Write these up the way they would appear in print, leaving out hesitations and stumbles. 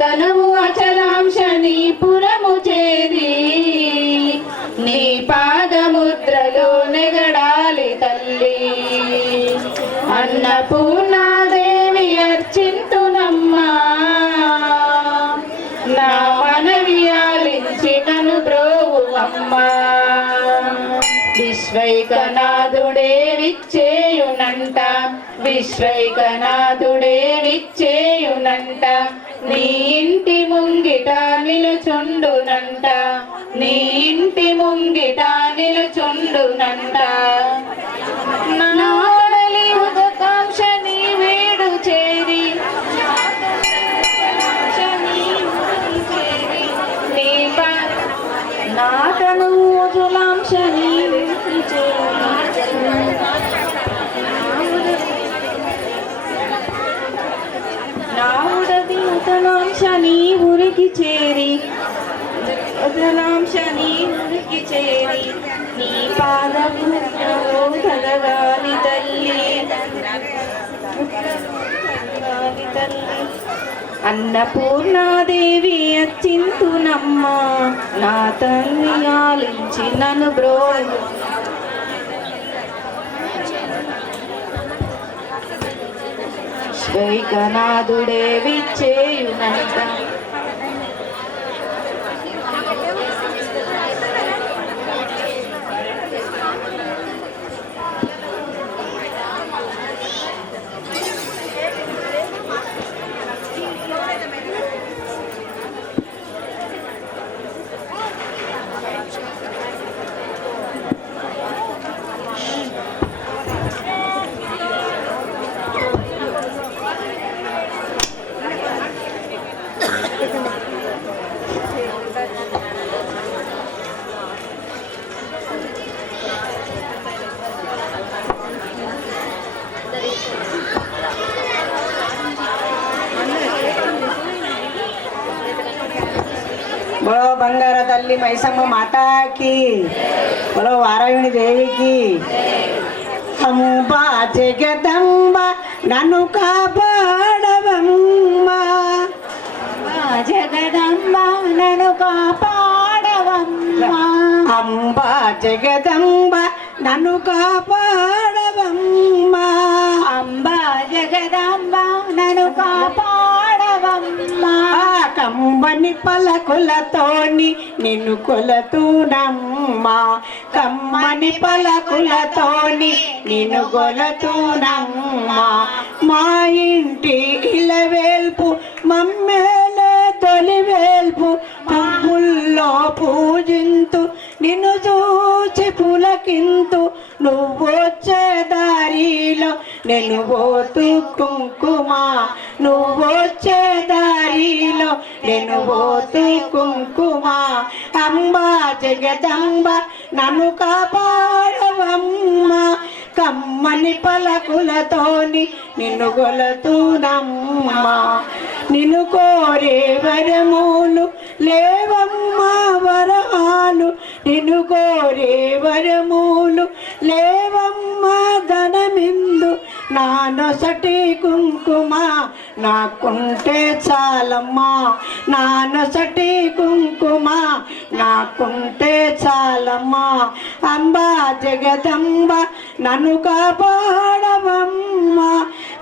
తనువు అచలాంశ నీ పురము చేరి నీ పాదముద్రలో నెగడాలి తల్లి. అన్నపూర్ణాదేవి అర్చింతునమ్మా నా మనవి ఆలించి నన్ను బ్రోవు అమ్మా. విశ్వైకనాథుడే విచ్చేయునంట విశ్వైకనాథుడే విచ్చేయునంట నీ ఇంటి ముంగిట నిలుచుండునంట నీ ఇంటి ముంగిట నిలుచుండునంట. నాడలి ఉదకాంక్ష నీ వేడు చేరి నాటను జలాంశ నీ నావుడది ఉదలాంశ నీ ఉరికి చేరి ఉదలాంశ నీ ఉరికి చేరి నీ పాదముద్రలో కలగాలి తల్లి. అన్నపూర్ణాదేవి అచ్చింతునమ్మా నా తల్లి ఆలించి నన్ను బ్రోవు. శ్రీకనాథుడే విచ్చేయునంట बोलो बंगार तल्ली मैसम्म माता की, बोलो वारायुणी देवी की. अंबा जगदंबा नन्नु कापाडवम्मा జగదంబా నన్ను కాపాడవమ్మా. अंबा जगदंबा नन्नु कापाडवम्मा అంబా జగదంబా నన్ను కాపాడవమ్మా. కమ్మని పలకులతోని నిన్ను కొలతునమ్మా కమ్మని పలకులతోని నిన్ను కొలతునమ్మా. మా ఇంటి ఇలవేల్పు మమ్మేలే తొలివేల్పు పువ్వుల్లో పూజింతు నిన్ను చూచి పులకింతు నువ్వు వచ్చే దారిలో నేను పోతూ కుంకుమ నువ్వు వచ్చే దారిలో నేను పోతూ కుంకుమ. అంబా జగదంబ నన్ను కాపాడవమ్మా కమ్మని పలకులతోని నిన్ను గొలతునమ్మా. నిన్ను కోరే వరములు లేవమ్మా వరహాలు నిన్ను కోరే వరములు లేవమ్మా ధనమిందు నా నొసటి కుంకుమ నాకుంటే చాలమ్మా నా నొసటి కుంకుమ నాకుంటే చాలమ్మా. అంబా జగదంబ నన్ను కాపాడవమ్మా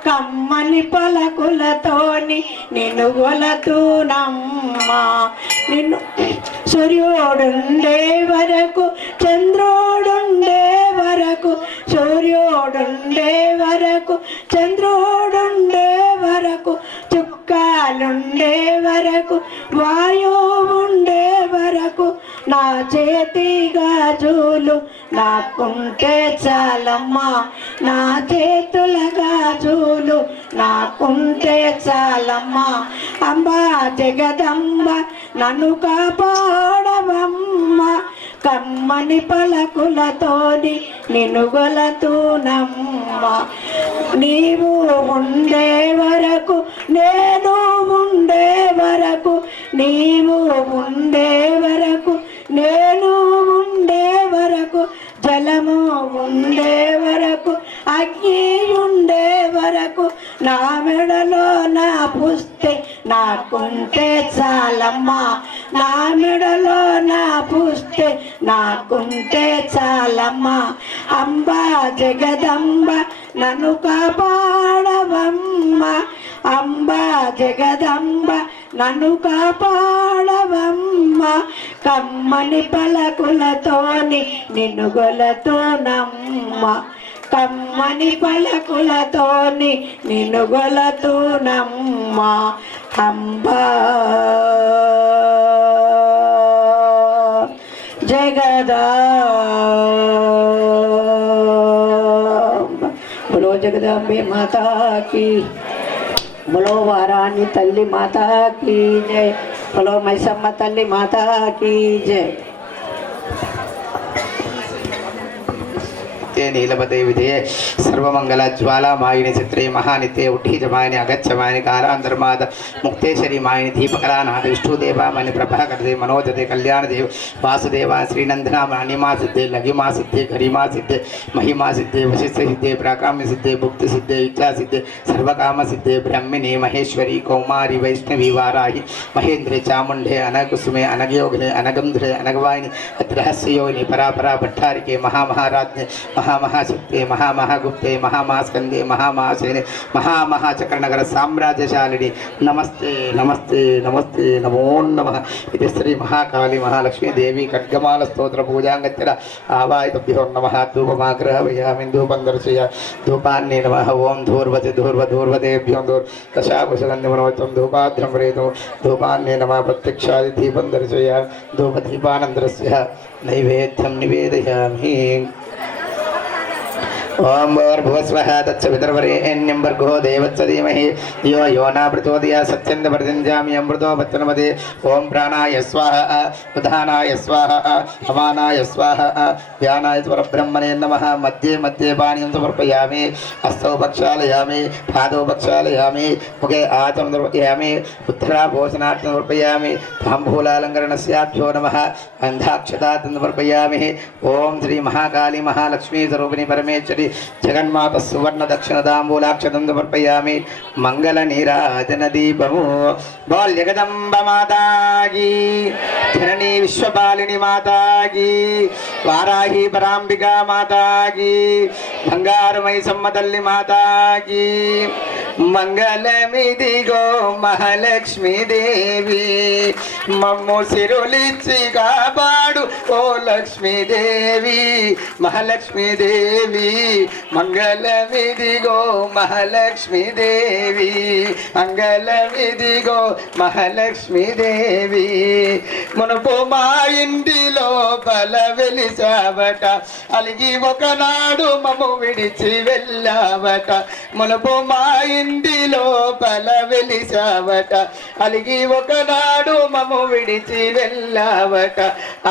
కమ్మని పలకులతోని నిన్ను గొలతునమ్మా. నిన్ను సూర్యోడుండే వరకు చంద్రోడుండే వరకు సూర్యోడుండే వరకు చంద్రోడుండే వరకు చుక్కాలుండే వరకు వాయువు ఉండే వరకు నా చేతి గాజులు నాకుంటే చాలమ్మా నా చేతుల గాజులు నాకుంటే చాలమ్మా. అంబా జగదంబ నన్ను కాపాడవమ్మా కమ్మని పలకులతోని నిన్ను గొలతునమ్మా. నీవు ఉండే వరకు నేను ఉండే వరకు నీవు ఉండే వరకు నేను ఉండే వరకు జలము ఉండే వరకు అగ్ని ఉండే వరకు నా మెడలో నా పుస్తే నాకుంటే చాలమ్మా, నా మెడలో నా పుస్తే నాకుంటే చాలమ్మా. అంబా జగదంబ నన్ను కాపాడవమ్మ, అంబా జగదంబ నన్ను కాపాడవమ్మ. కమ్మని పలకులతోని నిన్ను గొలతోనమ్మ, కమ్మని పలకులతోని నిన్ను గొలతోనమ్మ. అంబా జగదాంబ, బలో జగదాంబే మాతాకి, బలో వారాణి తల్లి మాతాకి జై, బలో మైసమ్మ తల్లి మాతాకి జై. नीलपते विधेये सर्वमंगल ज्वाला मायिनी चित्रे महानित्ये उठीजमायिनी अगच्छमायिनी कालांतर्माद मुक्तेश्वरी मायिनी दीपकलानाथ विष्णुदेवा मणि प्रभाकरदे मनोजदे कल्याणदेव वासुदेवा श्रीनंदना अनिमा सिद्धे लघिमा सिद्धे गरिमा सिद्धे महिमा सिद्धे वशिष्ठ सिद्धे प्राकाम्य सिद्धे भुक्ति सिद्धे इच्छा सिद्धे सर्वकाम सिद्धे ब्रह्मिणी महेश्वरी कौमारी वैष्णवी वाराही महेंद्रे चामुंडे अनकुसुमे अनगयोगिने अनगंधरे अनगवायिनी अत्रहस्योगिनी परापरा भट्टारिके महामहाराज्ञे महामहाशक्ति महामहागुप्ते महामहास्कंदे महामहासेने महामहाचक्रनगर साम्राज्यशालिनी नमस्ते नमस्ते नमस्ते नमो नमः. इति श्री महाकाली महालक्ष्मी देवी खड्गमाल स्तोत्र पूजांगच्चर आवाहितभ्यो नमः. धूपमाग्रहयामि धूपं दर्शय धूपान्ने नमः. ओं धूर्वते धूर्वतेभ्यो दशाकुशगन्धिमनोचं धूपाद्रं प्रेतो धूपान्ने नमः. प्रत्यक्षादि दीपं दर्शय धूपदीपानन्दरस्य नैवेद्यं निवेदयामि. ओम भूर्भुवस्वः तत्सवितर्वरेण्यं भर्गो देवस्य धीमहि यो यो न प्रचोदयात् सत्यं प्रत्यञ्जामि अमृतो वचनमदे. ओम प्राणाय स्वाहा उदानाय स्वाहा समानाय स्वाहा व्यानाय परब्रह्मणे नमः. मध्ये मध्ये पानीयं समर्पयामि. हस्तौ प्रक्षालयामि, पादौ प्रक्षालयामि, मुखे आचमनं समर्पयामि, उत्तराभूषणार्थं समर्पयामि. ताम्बूलालङ्करणस्याभ्यो नमः. गन्धाक्षतार्थं समर्पयामि. ओम श्री महाकाली महालक्ष्मी स्वरूपिणी परमेश्वरी जगन्माता सुवर्ण दक्षिण तांबूलाक्षतं समर्पयामि. मंगल नीराजन दीपमु. बोल जगदंब माता की, जननी विश्वपालिनी माता की, वाराही परांबिका माता की, बंगारमयी सम्मतल्ली माता की. मंगलमिदिगो महालक्ष्मी देवी मम्मु सिरुलिच्చి కాపాడు ఓ లక్ష్మీ దేవి మహాలక్ష్మీ దేవి. మంగళమిదిగో మహాలక్ష్మీ దేవి, మంగళమిదిగో మహాలక్ష్మీ దేవి. మునుపు మా ఇంటిలో బల వెలిసావట, అలిగి ఒకనాడు మమ్ము విడిచి వెళ్ళావట. మునుపు మా ఇంటిలో బల వెలిసావట, అలిగి ఒకనాడు మమ్ము విడిచి వెళ్ళావట.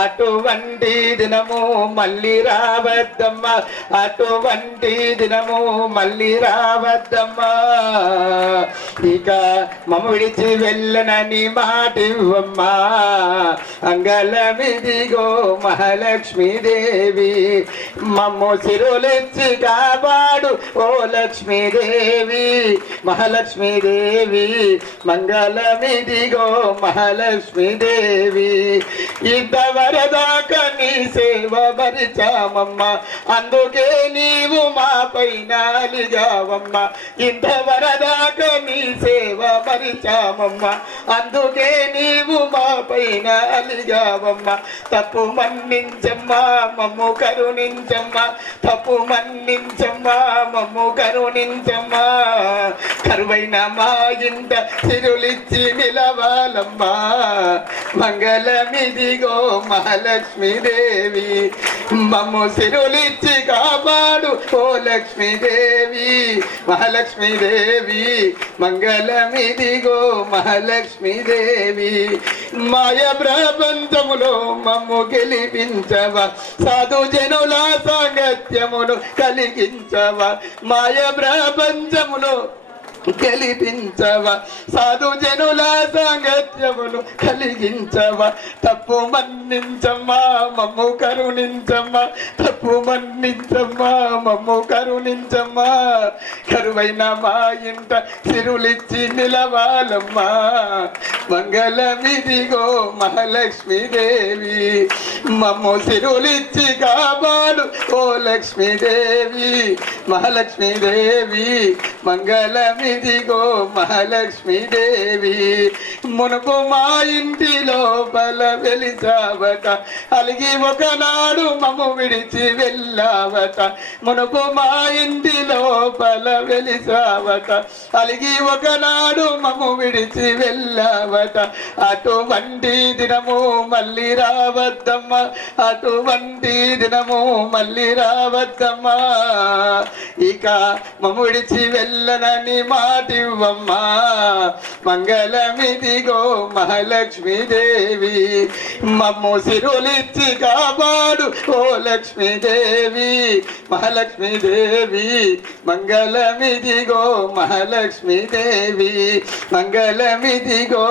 అటువంటి దినము మళ్ళీ రావద్దమ్మా, అటువంటి దినము మళ్ళీ రావద్దమ్మా. ఇక మమ్మ విడిచి వెళ్ళనని మాటివ్వమ్మా. అంగళమిదిగో మహాలక్ష్మీ దేవి మమ్ము సిరులిచ్చి కాపాడు ఓ లక్ష్మీ దేవి మహాలక్ష్మీ దేవి. మంగళమిదిగో మహాలక్ష్మీ దేవి. ఇంతవరదాకా నీ సేవ మరిచామమ్మ, అందుకే నీవు మా పైన అలిగావమ్మ. ఇంతవరదాకా నీ సేవ మరిచామమ్మ, అందుకే నీవు మా పైన అలిగావమ్మ. తప్పు మన్నించమ్మా మమ్ము కరుణించమ్మా, తప్పు మన్నించమ్మా మమ్ము కరుణించమ్మా. కరువైన మా ఇంట సిరులిచ్చి నిలవాలమ్మా. మంగళమిదిగో మహాలక్ష్మీ దేవి మమ్ము సిరులిచ్చి కాపాడు ఓ లక్ష్మీ దేవి మహాలక్ష్మీ దేవి. మంగళమిదిగో మహాలక్ష్మీ దేవి. మాయ ప్రపంచములో మమ్ము గెలిపించవా, సాధు జనుల సాంగత్యమును కలిగించవా. మాయ ప్రపంచములో గెలిపించవా సాధు జనుల సాంగత్యమును కలిగించవా తప్పు మన్నించమ్మా మమ్ము కరుణించమ్మా తప్పు మన్నించమ్మా మమ్ము కరుణించమ్మా కరువైన మా ఇంట సిరులిచ్చి నిలవాలమ్మా మంగళమిదిగో మహాలక్ష్మీదేవి మమ్ము సిరులిచ్చి కాపాడు ఓ లక్ష్మీదేవి మహాలక్ష్మీదేవి మంగళమిదిగో మహాలక్ష్మీదేవి మునుపు మా ఇంటి లోపల వెలిచావట అలిగి ఒకనాడు మమ్ము విడిచి వెళ్ళావట మునుపు మా ఇంటి లోపల వెలిచావట అలిగి ఒకనాడు మమ్ము విడిచి వెళ్ళావట అటువంటి దినము మళ్ళీ రావద్దమ్మా అటువంటి దినము మళ్ళీ రావద్దమ్మా ఇక మమ్ము విడిచి వెళ్ళనని మాటివ్వమ్మా మంగళమిదిగో మహాలక్ష్మీదేవి మమ్ము సిరులిచ్చి కాపాడు ఓ లక్ష్మీదేవి మహాలక్ష్మీదేవి మంగళమిదిగో మహాలక్ష్మీదేవి మంగళమిదిగో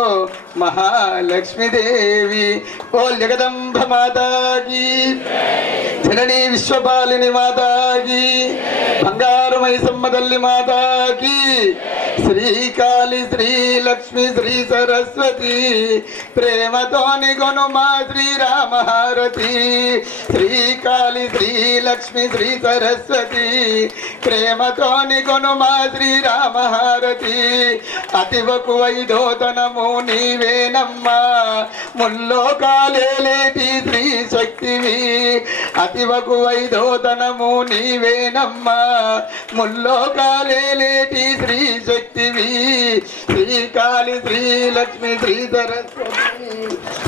మహాలక్ష్మీదేవి ఓ జగదంబ మాతాకి జననీ విశ్వపాలిని మాతాకి బంగారు మైసమ్మ తల్లి మాతాకి శ్రీకాళి శ్రీ లక్ష్మి శ్రీ సరస్వతి ప్రేమతోని గొను మా శ్రీరామ హారతి శ్రీకాళి శ్రీ లక్ష్మి శ్రీ సరస్వతి ప్రేమతోని గొను మా శ్రీరామ హారతి అతివకు వైదోతనము నీవేనమ్మా ముల్లోకాలేటి శ్రీ శక్తివి అతివకు వైదోతనము నీవేనమ్మా ముల్లోకాలేటి శ్రీ శక్తివి శ్రీకాళి శ్రీ లక్ష్మి శ్రీ సరస్వతి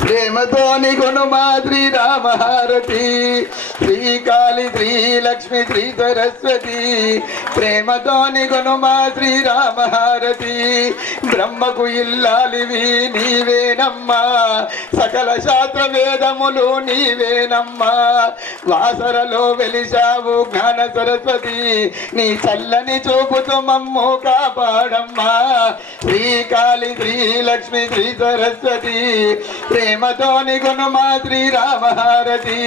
ప్రేమతోని గొను మా శ్రీరామ హారతి శ్రీకాళి శ్రీ లక్ష్మి శ్రీ సరస్వతి ప్రేమతోని గొను మా శ్రీరామ హారతి బ్రహ్మకు ఇల్లాలివి నీవేనమ్మా సకల శాస్త్ర వేదములు నీవేనమ్మా వాసరలో వెలిశావు జ్ఞాన సరస్వతి నీ చల్లని చూపుతూ మమ్ము కాపాడమ్మా శ్రీకాళి శ్రీ లక్ష్మి శ్రీ సరస్వతి ప్రేమతోని గొను మా శ్రీరామ హారతి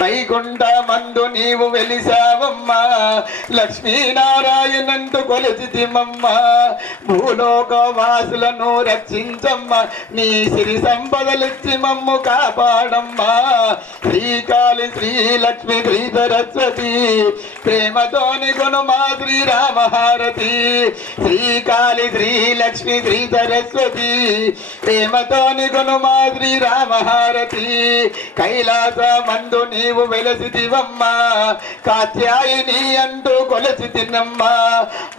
వైకుంఠ మందు నీవు వెలిశావమ్మా లక్ష్మీనారాయణంటూ కొలచితిమమ్మా భూలోక వాసులను రక్షించమ్మా నీ సిరి సంపదలిచ్చి మమ్ము కాపాడమ్మా శ్రీకాళి శ్రీ లక్ష్మి శ్రీ సరస్వతి ప్రేమతోని గొను మా శ్రీరామ హారతి శ్రీకాళి శ్రీ లక్ష్మి శ్రీ సరస్వతి ప్రేమతోని గొను మా శ్రీరామ హారతి కైలాస మందు నీవు వెలసితివమ్మా కాత్యాయిని అంటూ కొలసితినమ్మా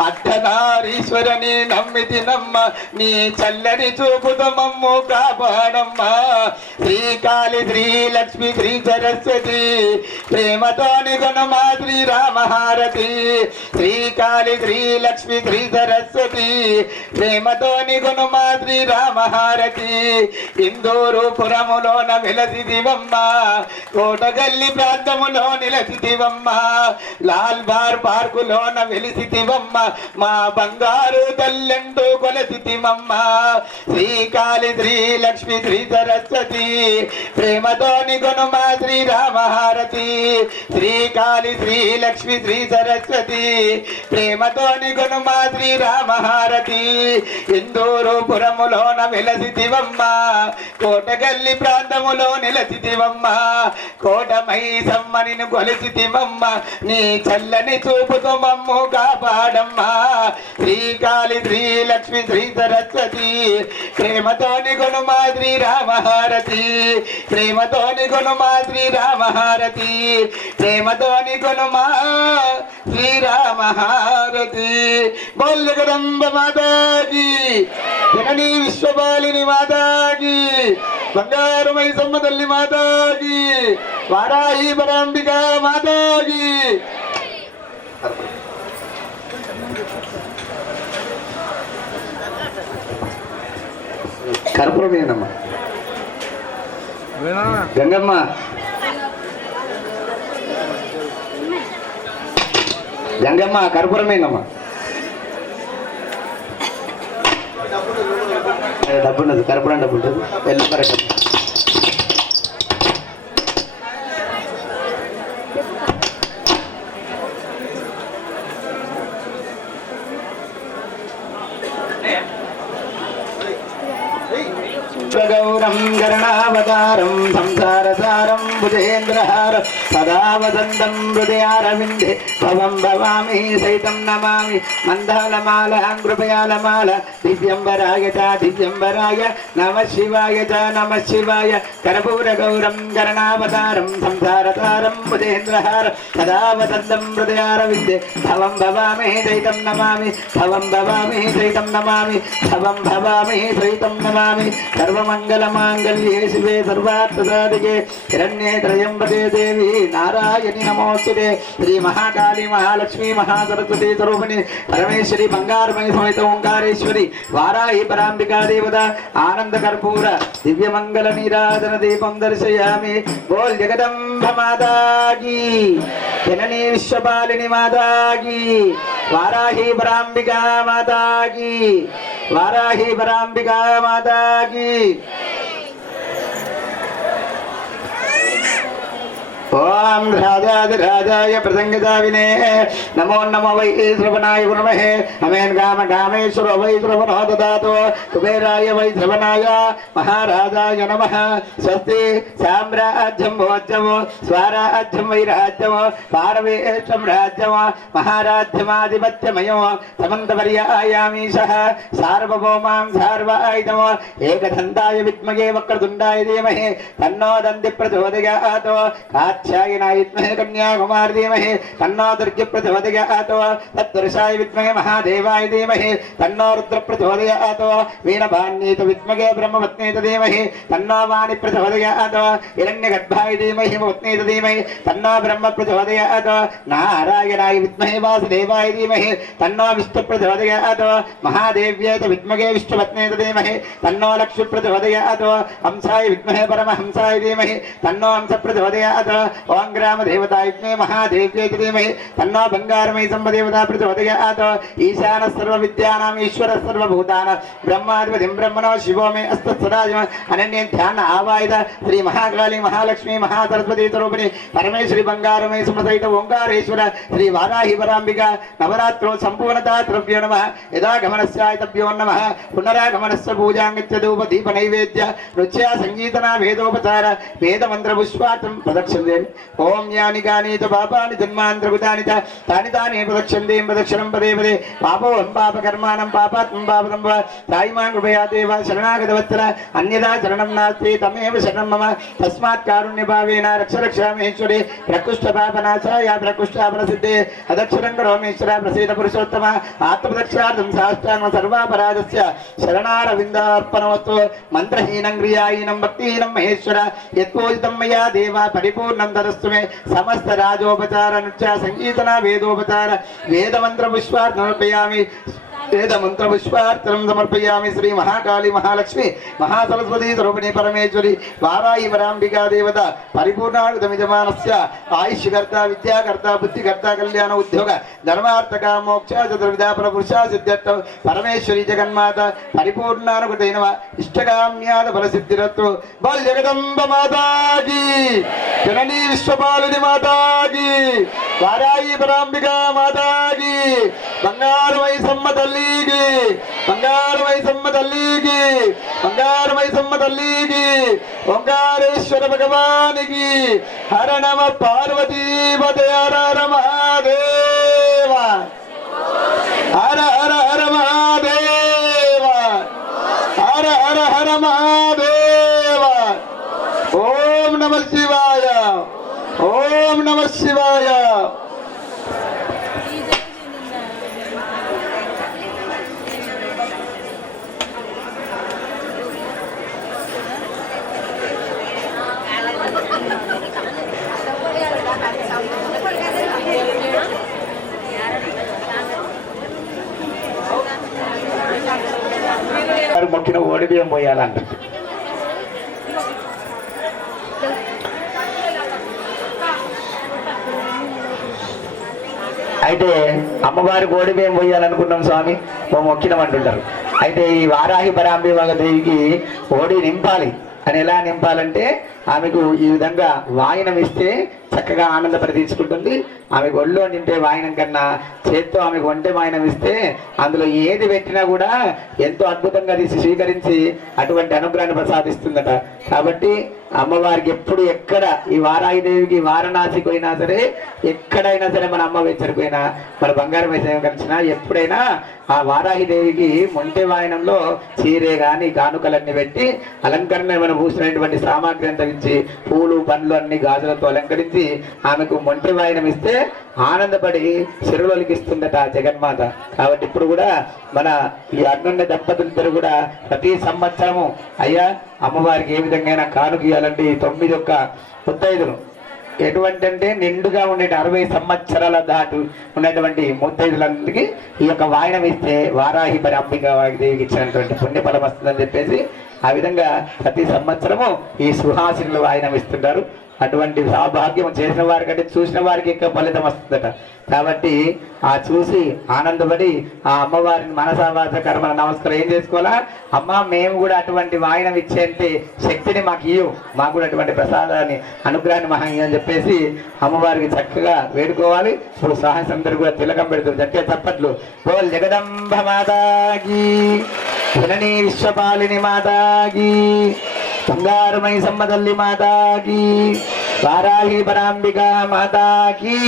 అర్ధనారీశ్వరని నమ్మితినమ్మా నీ చల్లని చూపుతో మమ్ము కాపాడమ్మా శ్రీకాళి శ్రీ లక్ష్మి శ్రీ సరస్వతి ప్రేమతోని గొను మా శ్రీరామ హారతి శ్రీకాళి శ్రీ లక్ష్మి శ్రీ సరస్వతి ప్రేమతోని గొను మా శ్రీరామ హారతి ఇందూరు పురములోన వెలసిదివమ్మా కోటగల్లి ప్రాంతములో నిలసిదివమ్మా లాల్ బార్ పార్కులోన వెలిసిదివమ్మా మా బంగారు తల్లంటూ కొలసితిమమ్మా శ్రీకాళి శ్రీ లక్ష్మి శ్రీ సరస్వతి ప్రేమతోని గొను మా శ్రీరామ హారతి శ్రీకాళి శ్రీ లక్ష్మి శ్రీ సరస్వతి ప్రేమతోని గొను మా శ్రీరామ హారతి ఇందూరు పురములోన వెలసితివమ్మా కోటగల్లి ప్రాంతములో నిలసితివమ్మా కోటమై సమ్మనిను కొలిసితివమ్మా నీ చల్లని చూపుతో మమ్ము కాపాడమ్మా శ్రీకాళి శ్రీ లక్ష్మి శ్రీ సరస్వతి ప్రేమతోని గొను మా శ్రీరామ హారతి ప్రేమతోని గొను మా శ్రీరామ హారతి ప్రేమతోని గొను మా శ్రీరామ హారతి బోల్ జగదంబ మాతాకి జననీ విశ్వపాలిని మాతాకి బంగారు మైసమ్మ తల్లి మాతాకి వారాహి పరాంబిక మాతాకి కర్పూరమేనమ్మా గంగమ్మ గంగమ్మ కర్పూరమేనమ్మా డబ్బు ఉన్నది, కరపడం డబ్బు ఉంటుంది, ఎల్లు కరెక్ట్. గౌరం గరణావతారం సంసారసారం భుజేంద్రహారం సదా వసంతం హృదయారవిందే భవం భవామి సైతం నమామి మందాలమాలాం కృపయాలమాల దివ్యంబరాయ చ దివ్యంబరాయ నమః శివాయ చ నమః శివాయ కర్పూర గౌరం గరణావతారం సంసారసారం భుజేంద్రహారం సదా వసంతం హృదయారవిందే భవం భవామి సైతం నమామి భవం భవామి సైతం నమామి భవం భవామి సైతం నమామి సర్వమంగళమాంగళ్యే శివే సర్వార్థసాధికే హిరణ్యే త్రయంబకే దేవి నారాయణి నమోస్తుతే శ్రీ మహాకాళీ మహాలక్ష్మీ మహాసరస్వతి స్వరూపిణి పరమేశ్వరి బంగారమణి సమేత ఓంకారేశ్వరి వారాహి పరాంబికా దేవత ఆనంద కర్పూర దివ్యమంగళ నీరాజన దీపం దర్శయామి. బోల్ జగదంబ మాతాకి జననీ విశ్వపాలిని మాతాకి వారాహి పరాంబికా మాతాకి వారాహి పరాంబికా మాతాకి. ఓం రాజాదిరాజాయ ప్రసంగితావినే నమో నమో వై శ్రవణాయ గుణమహే అమేన్ కామ కామేశ్వర వై శ్రవణో దదాతు కుబేరాయ వై శ్రవణాయ మహారాజాయ నమః. స్వస్తి సామ్రాజ్యం భోజ్యము స్వరాజ్యం వైరాజ్యము పారవేష్టం రాజ్యము మహారాజ్యమాధిపత్యమయం సమంతపర్యాయామీశః సార్వభౌమాం సార్వాయుధము ఏకదంతాయ విద్మహే వక్రతుండాయ ధీమహి తన్నో దంతి ప్రచోదయాత్. कात्यायनाय विद्महे कन्याकुमारी धीमहि तन्नो दुर्गे प्रचोदयात्. तत्पुरुषाय विद्महे महादेवाय धीमहि तन्नो रुद्र प्रचोदयात्. वीणभान्येत विद्महे ब्रह्मपत्नीत धीमहि तन्नो वाणी प्रचोदयात्. हिरण्यगर्भाय धीमहि पत्नीत धीमहि तन्नो ब्रह्म प्रचोदयात्. नारायणाय विद्महे वासुदेवाय धीमहि तन्नो विष्णु प्रचोदयात्. महादेव्येत विद्महे विष्णुपत्नीत धीमहि तन्नो लक्ष्मी प्रचोदयात्. हंसाय विद्महे परमहंसाय धीमहि तन्नो हंस प्रचोदयात्. ओं ग्राम देवताय विद्महे महादेव्यै धीमहि तन्नो बंगारमयी संदेवता प्रचोदयात्. ईशान सर्व विद्यानां ईश्वर सर्वभूतानां ब्रह्माधिपतिं ब्रह्मणो शिवो मे अस्तत्सदाशिव अनन्य ध्यान आवाहित श्री महाकाली महालक्ष्मी महासरस्वती स्वरूपिणी परमेश्वरी बंगारमयी सहित ओंकारेश्वर श्री वाराहि परांबिका नवरात्रो संपूर्णता द्रव्यो नमः. यदा गमनस्याय तभ्यो नमः. पुनरागमनस्य पूजांगच्च धूप दीप नैवेद्य नृत्य संगीतना वेदोपचार वेद मंत्र पुष्पार्थं प्रदक्षिणे. ओम यानि कानि च पापानि जन्मान्तरभूतानि च तानि तानि प्रदक्षन्ते प्रदक्षिणं पदे पदे पापोऽहं पापकर्माणं पापात्मं पापदं वा तायिमां कृपया देव शरणागतवत्सल अन्यथा शरणं नास्ति तमेव शरणं मम. तस्मात् कारुण्यभावेन रक्ष रक्षामेश्वरे प्रकृष्टपापनाशाय प्रकृष्टापनसिद्धे अदक्षिणं करोमीश्वर प्रसीद पुरुषोत्तम आत्मप्रदक्षार्थं साष्टांगं सर्वापराधस्य शरणारविन्दार्पणमस्तु. मन्त्रहीनं क्रियाहीनं भक्तिहीनं महेश्वर यत्पूजितं मया देवा परिपूर्णं ददस्तु मे. समस्त राजोपचार नृत्य संगीतना वेदोपचार वेद मंत्र पुष्पार्थ समर्पयामि. वेद मंत्र पुष्पार्चनं समर्पयामि. श्री महाकाली महालक्ष्मी महासरस्वती स्वरूपिणी परमेश्वरी वाराहि परांबिका देवता परिपूर्णार्थमिजमानस्य आयुष्यकर्ता विद्याकर्ता बुद्धिकर्ता कल्याण उद्योग धर्मार्थ काम मोक्ष चतुर्विधा प्रपुरुषा सिद्ध्यर्थ परमेश्वरी जगन्माता परिपूर्णानुगते नमः. इष्टकाम्याद फलसिद्धिरस्तु. बोल जगदम्ब माता की जननी विश्वपालिनी माता की वाराहि परांबिका माता की बंगारमयी सम्मतल्ली की बंगारमयी सम्मतल्ली की बंगारमयी सम्मतल्ली की ओंकारेश्वर भगवान की. हर नम पार्वती पते हर हर महादेव हर हर हर महादेव हर हर हर महादेव. ओम नमः शिवाय ओम नमः शिवाय. మొక్కిన ఓడి బియ్యం పోయాలంట. అయితే అమ్మవారికి ఓడి బియ్యం పోయాలనుకున్నాం స్వామి, మొక్కినం అంటుంటారు. అయితే ఈ వారాహి పరాంబి దేవికి ఓడి నింపాలి అని ఎలా నింపాలంటే ఆమెకు ఈ విధంగా వాయినం ఇస్తే చక్కగా ఆనందపడి తీసుకుంటుంది. ఆమెకు ఒళ్ళో నింపే వాయినం కన్నా చేత్తో ఆమెకు వంటే వాయినం ఇస్తే అందులో ఏది పెట్టినా కూడా ఎంతో అద్భుతంగా తీసి స్వీకరించి అటువంటి అనుగ్రహాన్ని ప్రసాదిస్తుందట. కాబట్టి అమ్మవారికి ఎప్పుడు ఎక్కడ ఈ వారాహిదేవికి వారణాసికి పోయినా సరే, ఎక్కడైనా సరే మన అమ్మ వెచ్చరిపోయినా, మన బంగారం వేసేం కలిసినా ఎప్పుడైనా ఆ వారాహిదేవికి మొంటె వాయనంలో చీరే కానీ కానుకలన్నీ పెట్టి అలంకరణ మనం పూసినటువంటి సామాగ్రి అంతా ఇచ్చి పూలు పండ్లు అన్ని గాజులతో అలంకరించి ఆమెకు మొంటె వాయనం ఇస్తే ఆనందపడి శిరులొలికిస్తుందట జగన్మాత. కాబట్టి ఇప్పుడు కూడా మన ఈ అన్నున్న దంపతులిద్దరు కూడా ప్రతి సంవత్సరము అయ్యా అమ్మవారికి ఏ విధంగా కానుక ఇవ్వాలంటే 9 ముత్తైదులు ఎటువంటి అంటే నిండుగా ఉండే 60 సంవత్సరాల దాటు ఉన్నటువంటి ముత్తైదులందరికీ ఈ యొక్క వాయనం ఇస్తే వారాహి మరి అంబికా దేవికి ఇచ్చినటువంటి పుణ్యఫలం వస్తుందని చెప్పేసి ఆ విధంగా ప్రతి సంవత్సరము ఈ సుహాసినులు వాయనం ఇస్తుంటారు. అటువంటి సౌభాగ్యం చేసిన వారికంటే చూసిన వారికి ఎక్కువ ఫలితం వస్తుందట. కాబట్టి ఆ చూసి ఆనందపడి ఆ అమ్మవారిని మనసావాస కర్మల నమస్కారం ఏం చేసుకోవాలా, అమ్మ మేము కూడా అటువంటి వాయనం ఇచ్చేంటి శక్తిని మాకు ఇయ్యు, మాకు కూడా అటువంటి ప్రసాదాన్ని అనుగ్రహాన్ని మహా అని చెప్పేసి అమ్మవారికి చక్కగా వేడుకోవాలి. ఇప్పుడు సాహసం అందరూ కూడా తిలకం పెడుతుంది. చక్కగా చప్పట్లు బోల్ జగదంబ మాతాకి, జననీ విశ్వపాలిని మాతాకి, బంగారుమై సమ్మదల్లి మాతాకి, వారాహి పరాంబిక మాతాకి.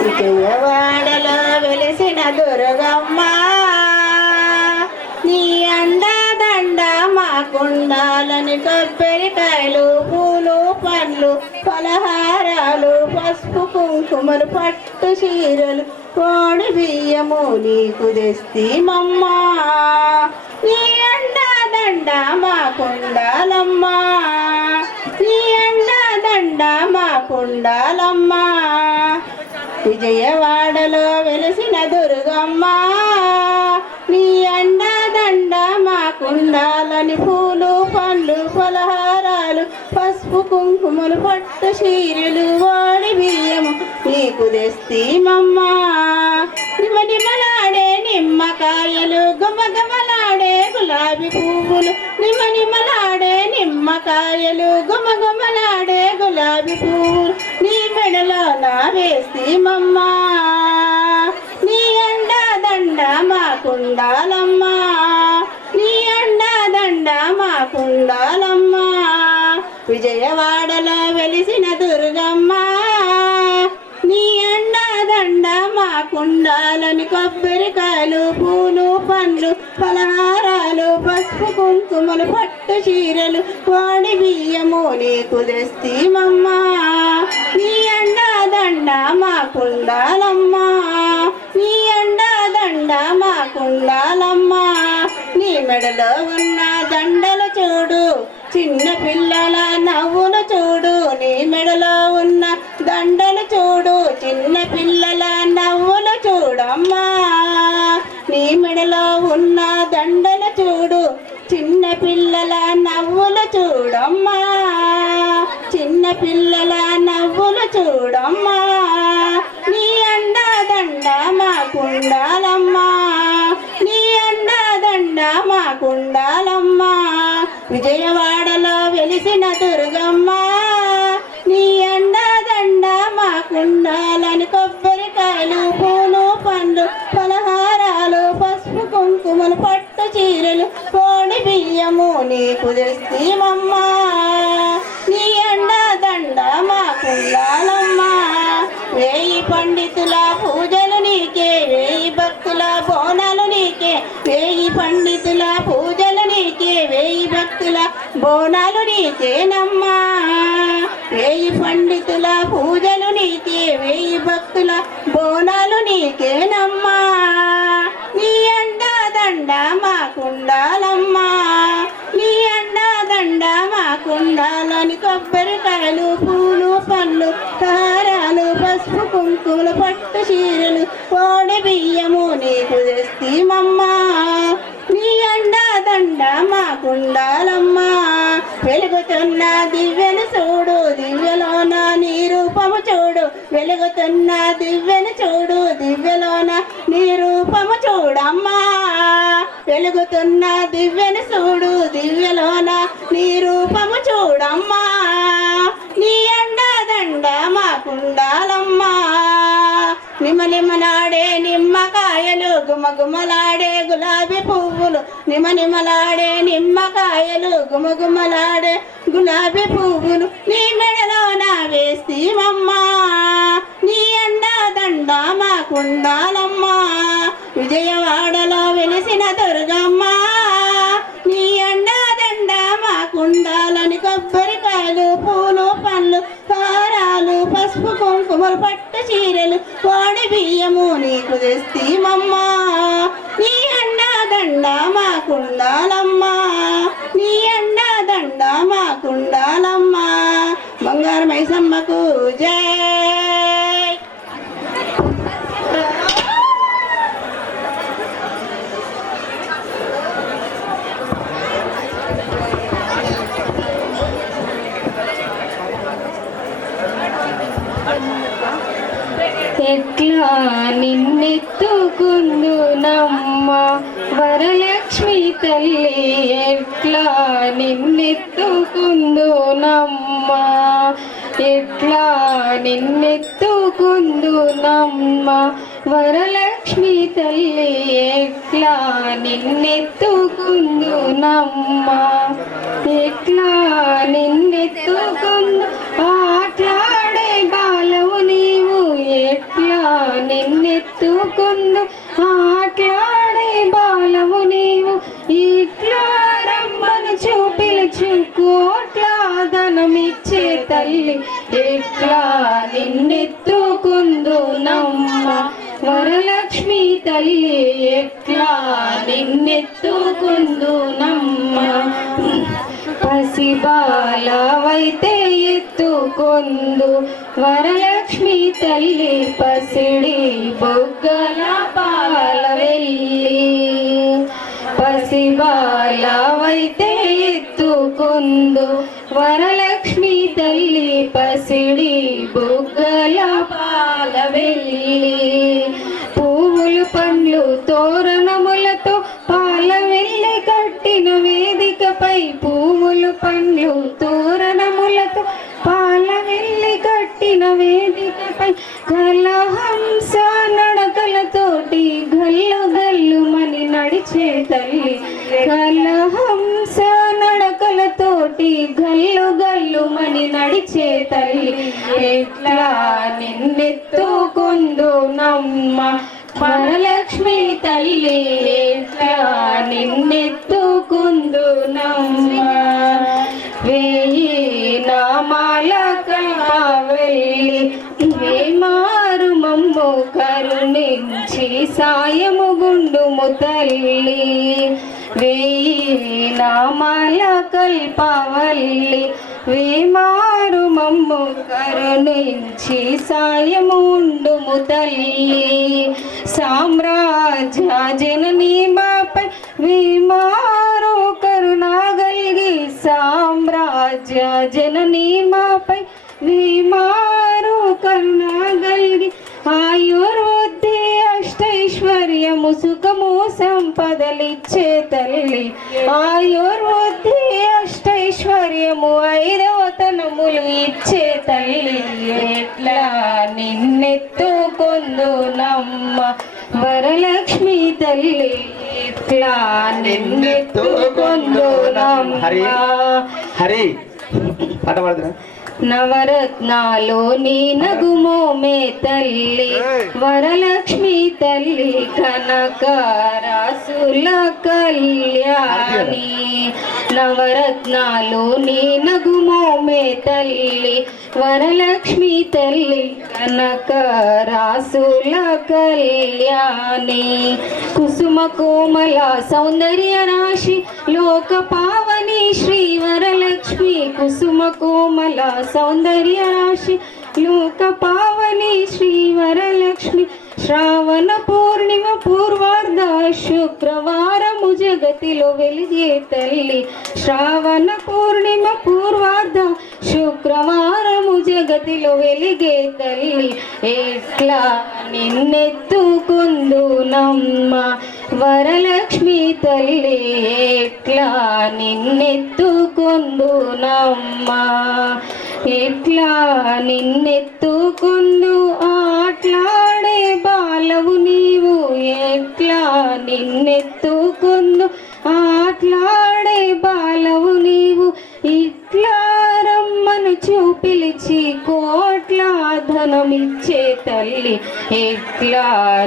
విజయవాడలో వెలిసిన దుర్గమ్మ, నీ అండదండ మాకుండాలని కొబ్బరికాయలు, పూలు పండ్లు, పలహారాలు, పసుపు కుంకుమలు, పట్టు చీరలు, కోడి బియ్యము నీకు తెస్తీమమ్మా. నీ అండదండ మాకుండాలమ్మా, నీ అండదండ మాకుండాలమ్మా. విజయవాడలో వెలిసిన దుర్గమ్మ, నీ అండదండ మాకుండాలని పూలు పండ్లు పలహారాలు పసుపు కుంకుమలు పట్టు చీరలు వాడి బియ్యము నీకు తెస్తీమమ్మా. నిమనిమలాడే నిమ్మకాయలు గుమగుమలాడే గులాబీ పువ్వులు, నిమనిమలాడే నిమ్మకాయలు గుమగుమలాడే గులాబీ పువ్వులు నీ మెడలో నా వేస్తీమమ్మా. నీ అండదండ మాకుండాలమ్మా, నీ అండదండ మాకుండాలమ్మా. విజయవాడలో వెలిసిన దుర్గమ్మ, నీ అండదండ మాకుండాలని కొబ్బరికాయలు పూలు పండ్లు పలహారాలు పసుపు కుంకుమలు పట్టు చీరలు వాడి బియ్యము నీకు తెస్తీమమ్మా. నీ అండదండ మాకుండాలమ్మా, నీ అండదండ మాకుండాలమ్మా. నీ మెడలో ఉన్న దండలు చూడు, చిన్న పిల్లల నవ్వును చూడు, నీ మెడలో ఉన్న దండలు చూడు, చిన్న పిల్లల నవ్వులు చూడమ్మా. నీ మెడలో ఉన్న దండలు చూడు, చిన్న పిల్లల నవ్వులు చూడమ్మా, చిన్న పిల్లల నవ్వులు చూడమ్మా. నీ అండదండ మాకుండాలమ్మా, నీ అండదండ మాకుండాలమ్మ విజయవాడలో వెలిసిన దుర్గమ్మ నీ అండదండ మాకుండాలని కొబ్బరికాయలు పూలు పండ్లు పలహారాలు పసుపు కుంకుమలు పట్టు చీరలు కోడి బియ్యము నీకు తెస్తీమమ్మా నీ అండదండ మాకుండాలమ్మా వేయి పండితుల పూజలు నీకే వేయి భక్తుల బోనాలు నీకే వేయి పండితుల పూజలు నీకే వేయి భక్తుల బోనాలు నీకేనమ్మా వేయి పండితుల పూజలు నీకే వేయి భక్తుల బోనాలు నీకేనమ్మా నీ అండదండ మాకుండాలమ్మా నీ అండదండ మాకుండాలని కొబ్బరికాయలు పూలు పండ్లు తారాలు పసుపు కుంకుమలు పట్టు చీరలు కోడి బియ్యము నీకు తెస్తీమమ్మా నీ అండదండ మాకుండాలమ్మా వెలుగుతున్న దివ్యను చూడు దివ్యలోన నీ రూపము చూడు వెలుగుతున్న దివ్యను చూడు దివ్యలోన నీ రూపము చూడమ్మా వెలుగుతున్న దివ్యను చూడు దివ్యలోన నీ రూపము చూడమ్మా నీ అండదండ మాకుండాలమ్మా నిమనిమలాడే నిమ్మకాయలు గుమగుమలాడే గులాబీ పువ్వులు నిమనిమలాడే నిమ్మకాయలు గుమగుమలాడే గులాబీ పువ్వులు నీ మెడలోన వేస్తీమమ్మా నీ అండదండ మాకుండాలమ్మా విజయవాడలో వెలిసిన దుర్గమ్మ నీ అండదండ మాకుండాలని కొబ్బరికాయలు పూలు పండ్లు హారాలు పసుపు కుంకుమలు పట్టు చీరలు కోడి బియ్యము నీకు తెస్తీమమ్మా నీ అండదండ మాకుండాలమ్మా నీ అండదండ మాకుండాలమ్మా బంగారు మైసమ్మకు జై ఎట్లా నిన్నెత్తుకుందు నమ్మ వరలక్ష్మి తల్లి ఎట్లా నిన్నెత్తుకుందు నమ్మ ఎట్లా నిన్నెత్తుకుందు నమ్మ వరలక్ష్మి తల్లి ఎట్లా నిన్నెత్తుకుందు నమ్మ ఎట్లా నిన్నెత్తుకుందు ఆట్లాడే బాలవు నీవు ఎట్లా నిన్నెత్తుకుందు ఆట్లాడే బాలవు నీవు ఇట్లా రమ్మను చూపిలుచు కోట్ల ధనమిచ్చే తల్లి ఎట్లా నిన్నెత్తుకుందు నమ్మ వరలక్ష్మి తల్లి ఎట్లా నిన్నెత్తుకుందు నమ్మ పసిబాలవైతే ఎత్తుకొందు వరలక్ష్మి తల్లి పసిడి బొగ్గల పాల వెళ్ళి పసిబాలవైతే ఎత్తుకొందు వరలక్ష్మి తల్లి పసిడి బొగ్గల పాల వెళ్ళి పువ్వులు పండ్లు తోరణములతో పాల వెళ్ళి కట్టిన వేదికపై పువ్వులు పండ్లు తోరణములతో పాల వెళ్ళి కట్టిన వేదికపై కలహంస నడకలతోటి గల్లు గల్లు మని నడిచే తల్లి కలహంస నడకలతోటి గల్లు గల్లు మని నడిచే తల్లి ఎట్లా నిన్నెత్తుకుందు నమ్మ వరలక్ష్మి తల్లి ఎట్లా నిన్నెత్తుకుందు నమ్మ వేయి నామాల వెళ్ళి వేమారు మమ్ము కరుణించి సాయము గుండుము తల్లి వేయి నామాల కల్పవల్లి వేమారు మమ్ము కరుణించి సాయము ఉండుము తల్లి సామ్రాజ్య జననీ మాపై వేమారు కరుణాగల్గి సామ్రాజ్య జననీ మాపై వేమారు కరుణాగల్గి ఆయుర్వృద్ధి అష్టైశ్వర్యము సుఖము సంప సంపదలిచ్చే తల్లి ఆయుర్వృద్ధి అష్టైశ్వర్యము ఐదవతనములు ఇచ్చే తల్లి ఎట్లా నిన్నెత్తుకొందు నమ్మ వరలక్ష్మి తల్లి ఎట్లా నిన్నెత్తుకొందు హరి నమ్మ హరి పాట పాడుతున్నా నవరత్నాలు నీ నగుమోమే తల్లి వరలక్ష్మి తల్లి కనక రాసుల కళ్యాణి నవరత్నాలు నీ నగుమోమే తల్లి వరలక్ష్మి తల్లి కనక రాసుల కళ్యాణి కుసుమ కోమల సౌందర్య రాశి లోక పావని శ్రీ వరలక్ష్మి కుసుమ కోమల సౌందర్య రాశి లోక పావని శ్రీ వరలక్ష్మి శ్రావణ పూర్ణిమ పూర్వార్ధ శుక్రవారము జగతిలో వెలిగే తల్లి శ్రావణ పూర్ణిమ పూర్వార్ధ శుక్రవారము జగతిలో వెలిగే తల్లి ఎట్లా నిన్నెత్తుకుందు నమ్మ వరలక్ష్మి తల్లి ఎట్లా నిన్నెత్తుకుందు నమ్మ ఎట్లా నిన్నెత్తుకుందు ఆట్లాడే బాలవు నీవు ఎట్లా నిన్నెత్తుకుందు ఆట్లాడే బాలవు నీవు ఇట్లా రమ్మను చూపిలిచి కోట్ల ధనమిచ్చే తల్లి ఎట్లా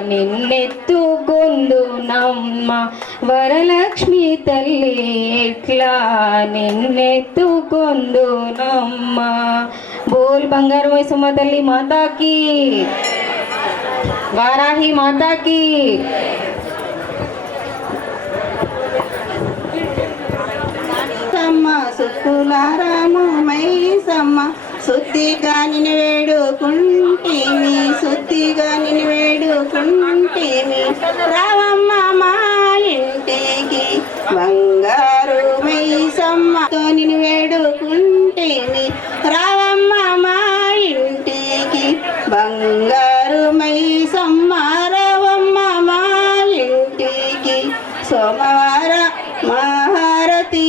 నిన్నెత్తుకొందు నమ్మ వరలక్ష్మి తల్లి ఎట్లా నిన్నెత్తుకొందు నమ్మ బోల్ బంగారు మైసమ్మ తల్లి మాతాకి వారాహి మాతాకి సుక్కులారాము మైసమ్మ శుద్ధిగా నిన్ను వేడుకుంటేమి శుద్ధిగా నిన్ను వేడుకుంటేమి రావమ్మ మా ఇంటికి బంగారు మైసమ్మతో నిన్ను వేడుకుంటేమి రావమ్మ మా ఇంటికి బంగారు మైసమ్మ రావమ్మ మా ఇంటికి సోమవార మహారతి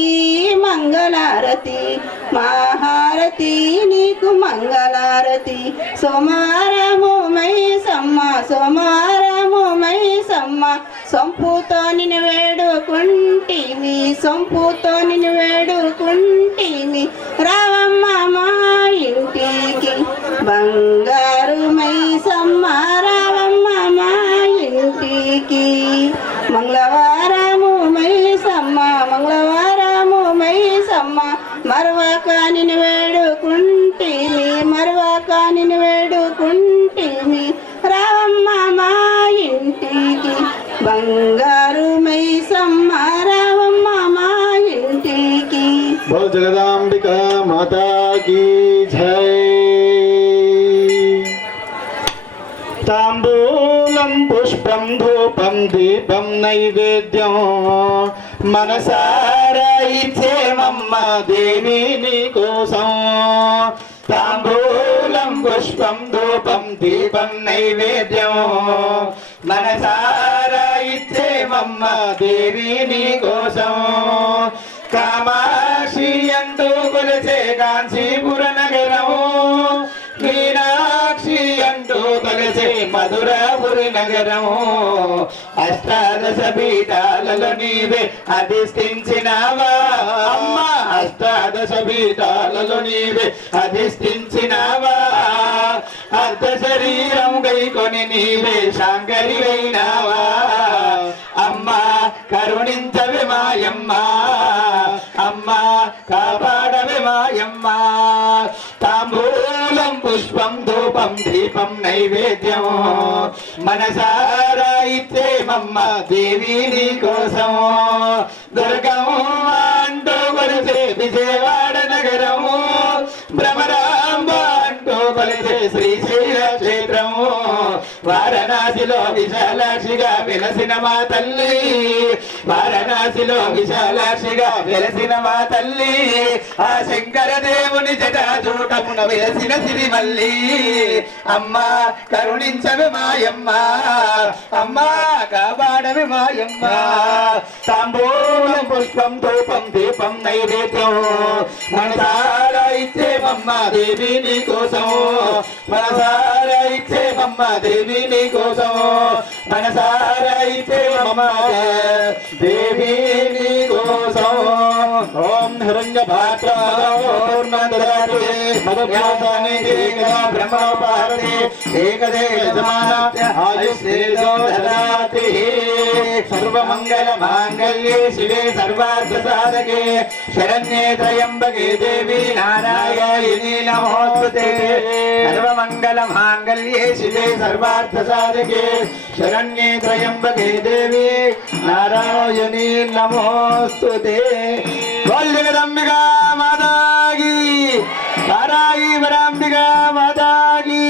మంగళారతి మహారతి నీకు మంగళారతి సోమవారము మైసమ్మ సోమవారము మైసమ్మ సొంపుతో నిన్ను వేడుకుంటేమి సొంపుతో నిన్ను వేడుకుంటేమి రావమ్మ మా ఇంటికి బంగారు మైసమ్మ రావమ్మ మా ఇంటికి మంగళవారము మైసమ్మ మంగళవారము మైసమ్మ మరవక నిన్ను వేడుకుంటేమి మరవక నిన్ను వేడుకుంటేమి రావమ్మ మా ఇంటికి బంగారు మైసమ్మ రావమ్మ మా ఇంటికి బోల్ జగదాంబిక మాతా కీ జై తాంబూలం పుష్పం ధూపం దీపం నైవేద్యం మనసారా ఇచ్చేమమ్మ దేవి నీ కోసం తాంబూలం పుష్పం ధూపం దీపం నైవేద్యం మనసారా ఇచ్చేమమ్మ దేవి నీ కోసం కామాక్షి అంటూ కొలిచే కాంచీపుర నగరం మీనాక్షి అంటూ కొలిచే మధురాపురి నగరం అష్టాదశ పీఠాలలో నీవే అధిష్ఠించినావా అమ్మ అష్టాదశ పీఠాలలో నీవే అధిష్ఠించినావా అర్ధ శరీరం గైకొని నీవే శాంకరి అయినావా అమ్మ కరుణించవే మాయమ్మ అమ్మ కాపాడవే మాయమ్మ తాంబూలం పుష్పం ధూపం దీపం నైవేద్యం మనసారా ఇచ్చేమమ్మ దేవి నీ కోసం దుర్గము అంటూ కొలిసే విజయవాడ నగరము భ్రమరాంబ అంటూ కొలిసే శ్రీశైల క్షేత్రము వారణాసి వారణాసిలో విశాలాక్షిగా వెలసిన మా తల్లి వారణాసిలో విశాలాక్షిగా వెలసిన మా తల్లి ఆ శంకర దేవుని జటాజూటమున వెలసిన సిరిమల్లి అమ్మ కరుణించవి మాయమ్మ అమ్మ కాపాడవి మాయమ్మ తాంబూలం పుష్పం ధూపం దీపం నైవేద్యం మనసారా ఇచ్చేమమ్మ దేవి నీ కోసం మనసారా ఇచ్చేమమ్మ దేవి నీ కోసం మనసారా ఇచ్చేమమ్మ దేవి నీ కోసం ఓం హిరణ్య భాద్రమదోర్నందరాజే మదవ్యాసాని బ్రహ్మోపారతి ఏకదే యజమాన ఆయుష్ేదో దదాతి సర్వమంగళ మాంగళ్యే శివే సర్వార్థ సాధకే శరణ్యే త్రయంబకే దేవి నారాయణి నమోస్తుతే సర్వమంగళ మాంగళ్యే శివే సర్వార్థ సాధకే శరణ్యే త్రయంబకే దేవి నారాయణి నమోస్తుతే జగదంబికా మాతాకి వారాయి వరాంబికా మాతాకి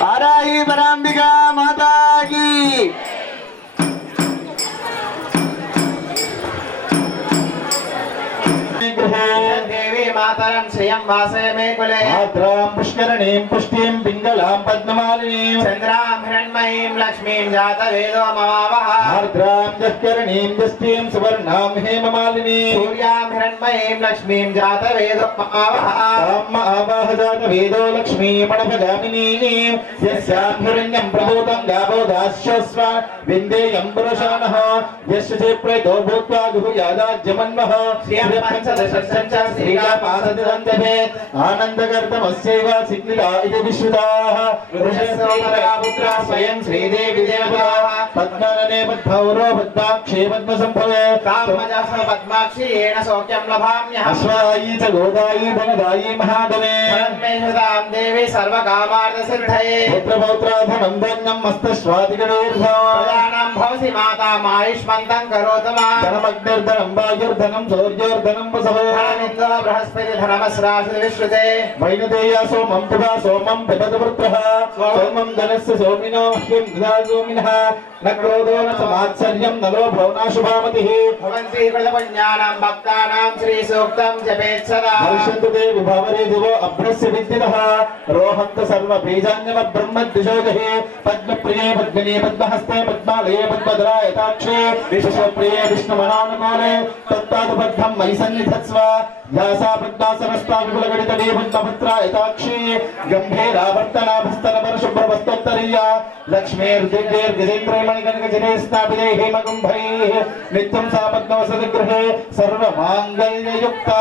వారాయి వరాంబికా మాతాకి దేవి మాతరం శ్రియం వాసే మే కులే మాత్రాం పుష్కరణీం పుష్టిం పింగళాం పద్మమాలినీం చంద్రాం హిరణ్మయీం లక్ష్మీం జాత వేదో మమావహ ఆర్ద్రాం జస్కరణీం జస్టిం సువర్ణాం హేమమాలినీం సూర్యాం హిరణ్మయీం లక్ష్మీం జాత వేదో మమావహ తాం ఆవాహ జాత వేదో లక్ష్మీం పణపగామినీం యస్యాం హిరణ్యం ప్రభూతం గావో దాస్యస్వ విందేయం పురుషానః యస్య చేప్రేతో భూత్వా గుహుయాదాజ్యమన్వః శ్రియం పంచదశ శ్రీకాపాదదంతభే ఆనందకర్తమస్యైవ సిగ్నిదా ఇది విశ్రుతాః పురుషస్సోదరాపుత్రా స్వయం శ్రీదేవి దేవతాః పద్మననే పద్మౌరో పద్మాక్షే పద్మసంభవే కామజః పద్మాక్షి ఏన సౌఖ్యం లభామ్యహం అశ్వాయీ చ గోదాయీ ధనదాయీ మహాధనే పరమేశ్వరాం దేవి సర్వకామార్థసిద్ధయే పుత్రపౌత్రాధనం ధన్యం మస్తశ్వాదిగణోర్ధం ప్రజానాం భవసి మాతా మాయుష్మంతం కరోతమా ధనమగ్నిర్ధనం వాయుర్ధనం సౌర్యోర్ధనం వసవో బృహస్పతి ధనమస్రాశి విశ్రుతే వైనదేయ సోమం పిబా సోమం పిబతు వృత్రః సోమం ధనస్య సోమినో హ్యం సోమినః న క్రోధో న సమాత్సర్యం న లోభో న శుభామతిః భవంతి కృతపుణ్యానాం భక్తానాం శ్రీ సూక్తం జపేత్ సదా హర్షంతు తే విభావరే దివో అభ్రస్య విద్యుతః రోహంత సర్వ బీజాన్యమ బ్రహ్మ దిశోజహే పద్మప్రియే పద్మినే పద్మహస్తే పద్మాలయే పద్మధరాయతాక్షే విశ్వప్రియే విష్ణుమహానుకూలే తత్తాదుబద్ధం మయి సన్నిధత్స్వ యాసా పద్మాసనస్తా విపులగడితడే పద్మపుత్రాయతాక్షి గంభీరావర్తనాభస్తనపరశుభ్రవస్తోత్తరీయ లక్ష్మీర్దిగ్గైర్గజేంద్రైమణిగణిక స్థాపితే హేమకుంభైః నిత్యం సా పద్మవసతిగృహే సర్వమాంగళ్యయుక్తా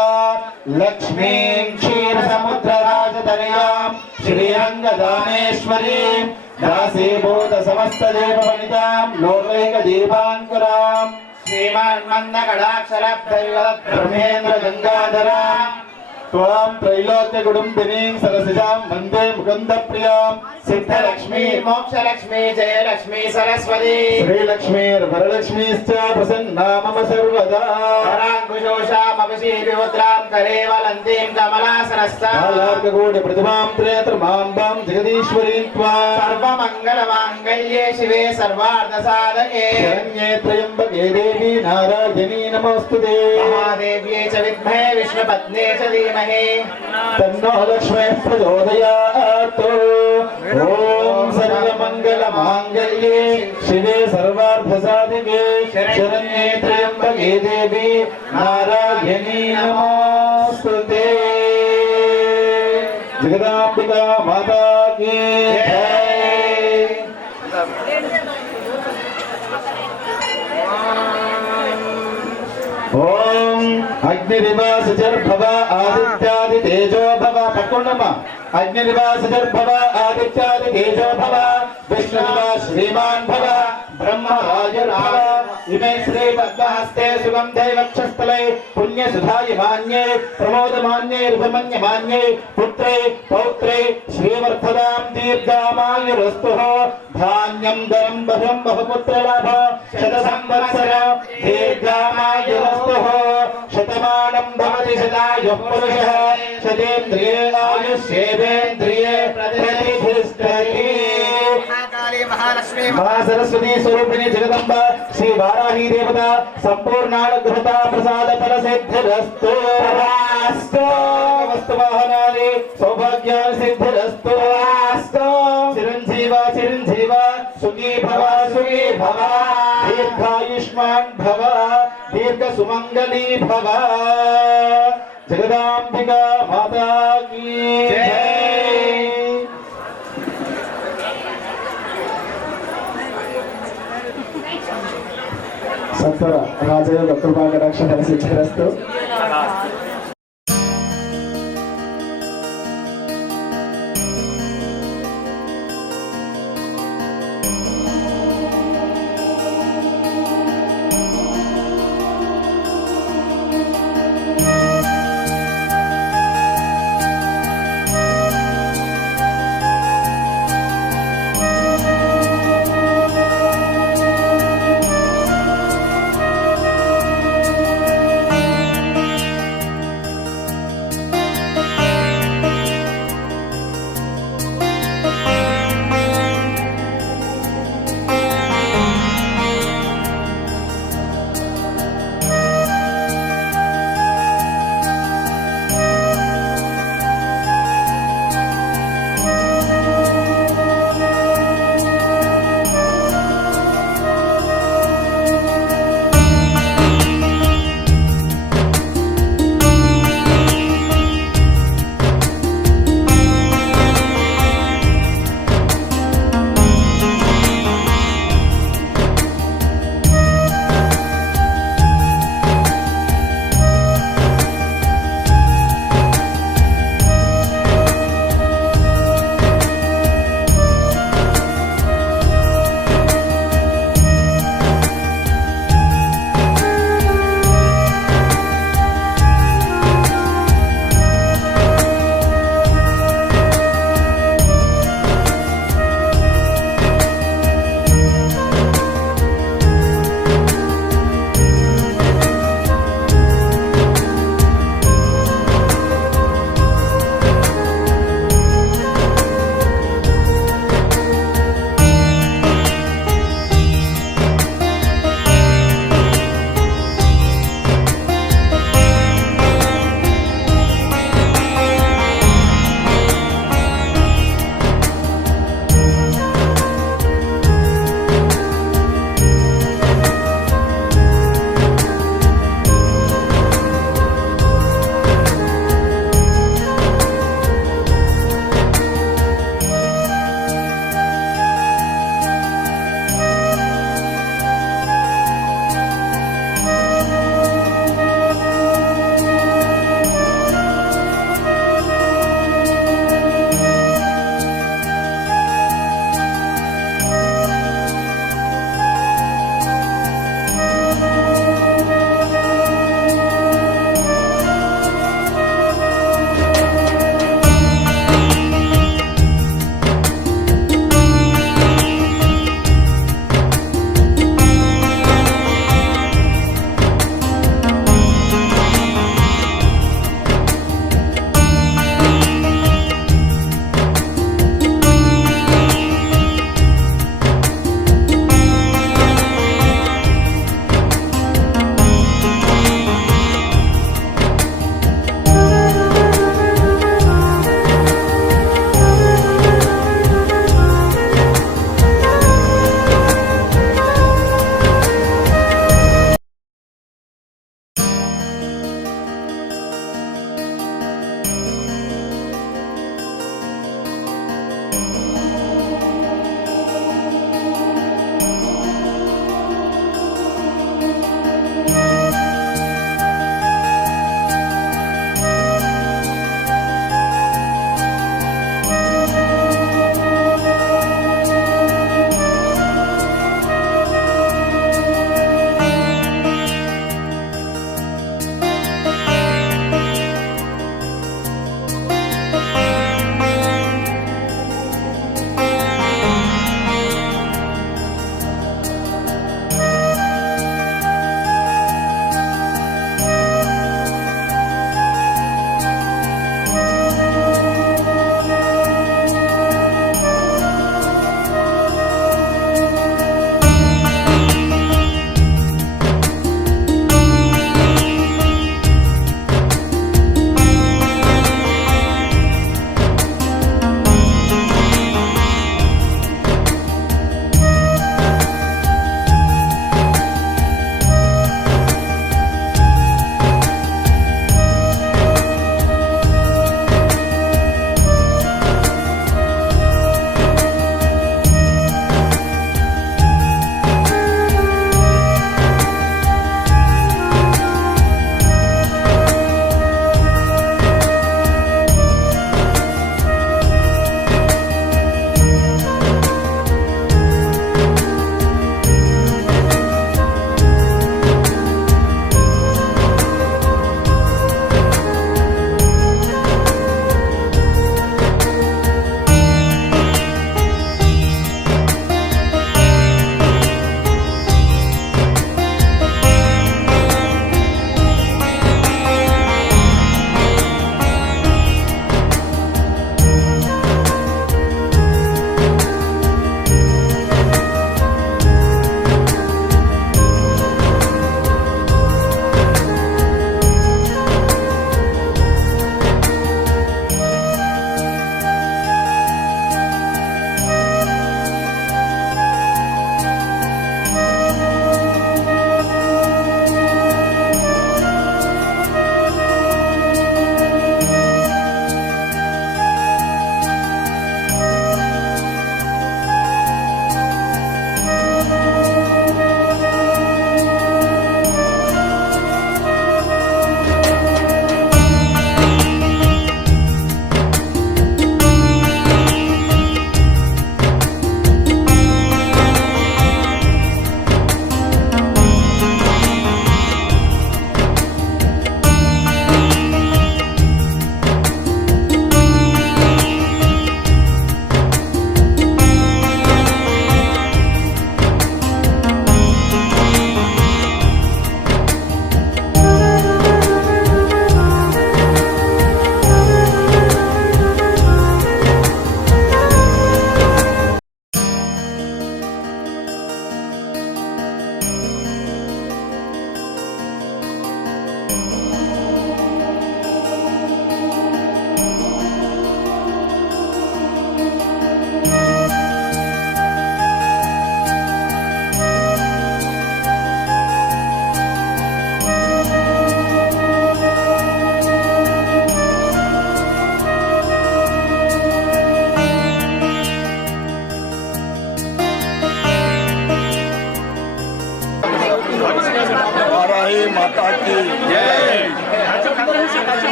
లక్ష్మీం క్షీరసముద్రరాజతనయాం శ్రీరంగదానేశ్వరీం దాసీభూత సమస్తదేవవనితాం లోకైకదీపాంకురాం శ్రీమన్మందకటాక్షరబ్ధైవతబ్రహ్మేంద్ర గంగాధరాం త్వాం త్రైలోక్యగుడుంబినీం సరసిజాం వందే ముకుందప్రియాం సిద్ధలక్ష్మీ మోక్షలక్ష్మీ జయలక్ష్మీ సరస్వతీ శ్రీలక్ష్మీర్వరలక్ష్మీశ్చ ప్రసన్నా మమ సర్వదా పరాంకుశోషామపశీవిముద్రాం కరేవలంతీం కమలాసనస్థాలార్కకోటి ప్రతిమాం త్రేత్రమాంబాం జగదీశ్వరీం త్వాం సర్వమంగళమాంగళ్యే శివే సర్వార్థసాధకే శరణ్యే త్రయంబకే దేవి నారాయణీ నమోస్తుతే మహాదేవ్యే చ విద్మహే విష్ణుపత్నే చ ధీమహి తన్నో లక్ష్మీ ప్రచోదయాత్ ఓం సర్వమంగళమాంగళ్యే శివే సర్వార్థసాధికే శరణ్యే త్రయంబకే దేవి నారాయణీ నమోస్తుతే జగదాంబికా మాతా కీ ఓం అగ్నిరివాసజర్భవ ఆదిత్యాది తేజో భవ పట్టుకున్నమ్మ అగ్నిరివాసజర్భవ ఆదిత్యాది తేజో భవ విష్ణునివా శ్రీమాన్ భవ బ్రహ్మరాజర్భవ ఇమే శ్రీ పద్మహస్తే సుగంధే వక్షస్థలై పుణ్యసుధాయమాన్యే ప్రమోదమాన్యే రుధమన్యమాన్యే పుత్రే పౌత్రే శ్రీవర్ధదాం దీర్ఘామాయురస్తు ధాన్యం ధనం బహుం బహుపుత్రలాభ శత సంవత్సర దీర్ఘామాయురస్తు శతమానం భవతి శతాయుః పురుషః శతేంద్రియే ఆయుష్యేంద్రియే ప్రతిష్ఠతి మహాకాళీ మహాలక్ష్మీ महासरस्वती स्वरूपिणी जगदम्ब श्री वाराही देवता संपूर्णानुग्रहता प्रसाद फल सिद्धिरस्तु वाहनानि सौभाग्यानि सिद्धिरस्तु चिरंजीव चिरंजीव सुखी भव दीर्घायुष्मान् भव दीर्घ सुमंगली भव जगदांबिका माता की जय। सत्वर राजयोग कृपाकटाक्ष सिद्धिरस्तु।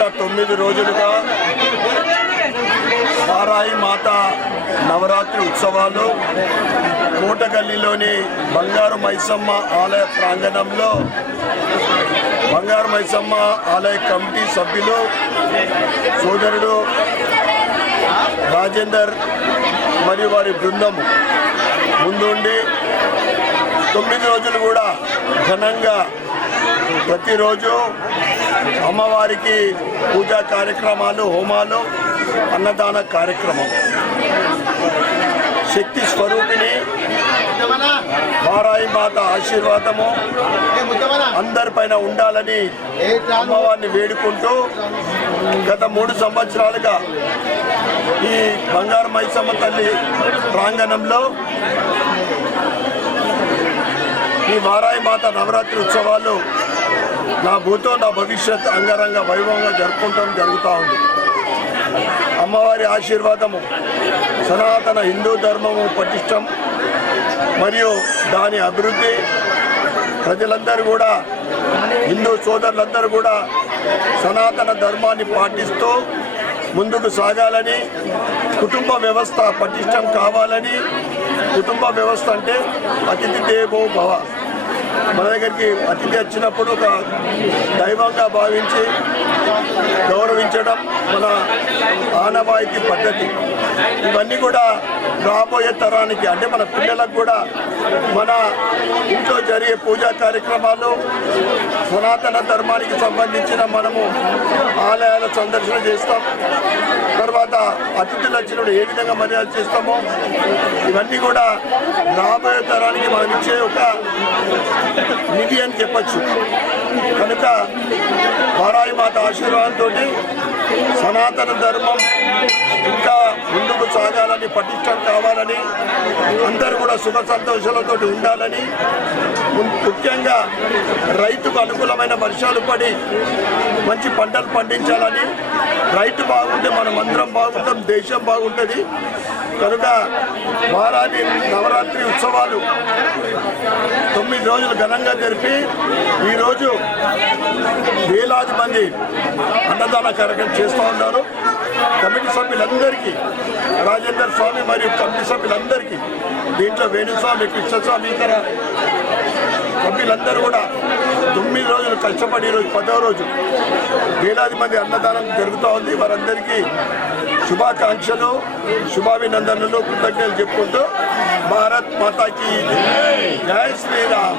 గత 9 రోజులుగా వారాయి మాత నవరాత్రి ఉత్సవాలు కోటగల్లీలోని బంగారు మైసమ్మ ఆలయ ప్రాంగణంలో బంగారు మైసమ్మ ఆలయ కమిటీ సభ్యులు సోదరుడు రాజేందర్ మరియు వారి బృందము ముందుండి 9 రోజులు కూడా ఘనంగా ప్రతిరోజు అమ్మవారికి పూజా కార్యక్రమాలు, హోమాలు, అన్నదాన కార్యక్రమం. శక్తి స్వరూపిణి వారాయి మాత ఆశీర్వాదము అందరిపైన ఉండాలని అమ్మవారిని వేడుకుంటూ గత 3 సంవత్సరాలుగా ఈ బంగారు మైసమ్మ తల్లి ప్రాంగణంలో ఈ వారాయి మాత నవరాత్రి ఉత్సవాలు నా భూతో నా భవిష్యత్ అంగరంగ వైభవంగా జరుపుకుంటాం జరుగుతూ ఉంది. అమ్మవారి ఆశీర్వాదము సనాతన హిందూ ధర్మము పటిష్టం మరియు దాని అభివృద్ధి ప్రజలందరూ కూడా హిందూ సోదరులందరూ కూడా సనాతన ధర్మాన్ని పాటిస్తూ ముందుకు సాగాలని, కుటుంబ వ్యవస్థ పటిష్టం కావాలని. కుటుంబ వ్యవస్థ అంటే అతిథి దేవో భవ. మన దగ్గరికి అతిథి వచ్చినప్పుడు ఒక దైవంగా భావించి గౌరవించడం మన ఆనవాయితీ పద్ధతి. ఇవన్నీ కూడా రాబోయే తరానికి అంటే మన పిల్లలకు కూడా మన ఇంట్లో జరిగే పూజా కార్యక్రమాలు, సనాతన ధర్మానికి సంబంధించిన మనము ఆలయాల సందర్శన చేస్తాం. తర్వాత అతిథులు వచ్చినప్పుడు ఏ విధంగా మర్యాద చేస్తామో ఇవన్నీ కూడా రాబోయే తరానికి మనం ఇచ్చే ఒక నిధి అని చెప్పచ్చు. కనుక వారాయి మాత ఆశీర్వాదంతో సనాతన ధర్మం ఇంకా ముందుకు సాగాలని, పటిష్టం కావాలని, అందరూ కూడా సుఖ సంతోషాలతో ఉండాలని, ముఖ్యంగా రైతుకు అనుకూలమైన వర్షాలు పడి మంచి పంటలు పండించాలని. రైతు బాగుంటే మనం అందరం బాగుంటాం, దేశం బాగుంటుంది. కనుక వారాది నవరాత్రి ఉత్సవాలు 9 రోజులు ఘనంగా జరిపి ఈరోజు వేలాది మంది అన్నదాన కార్యక్రమం చేస్తూ ఉన్నారు. కమిటీ సభ్యులందరికీ, రాజేందర్ స్వామి మరియు కమిటీ సభ్యులందరికీ, దీంట్లో వేణుస్వామి, కృష్ణస్వామి, ఇతర సభ్యులందరూ కూడా 9 రోజులు కష్టపడి ఈరోజు 10వ రోజు వేలాది మంది అన్నదానం జరుగుతూ ఉంది. వారందరికీ శుభాకాంక్షలు, శుభాభినందనలు, కృతజ్ఞతలు చెప్పుకుంటూ భారత్ మాతాకి జై శ్రీరామ్.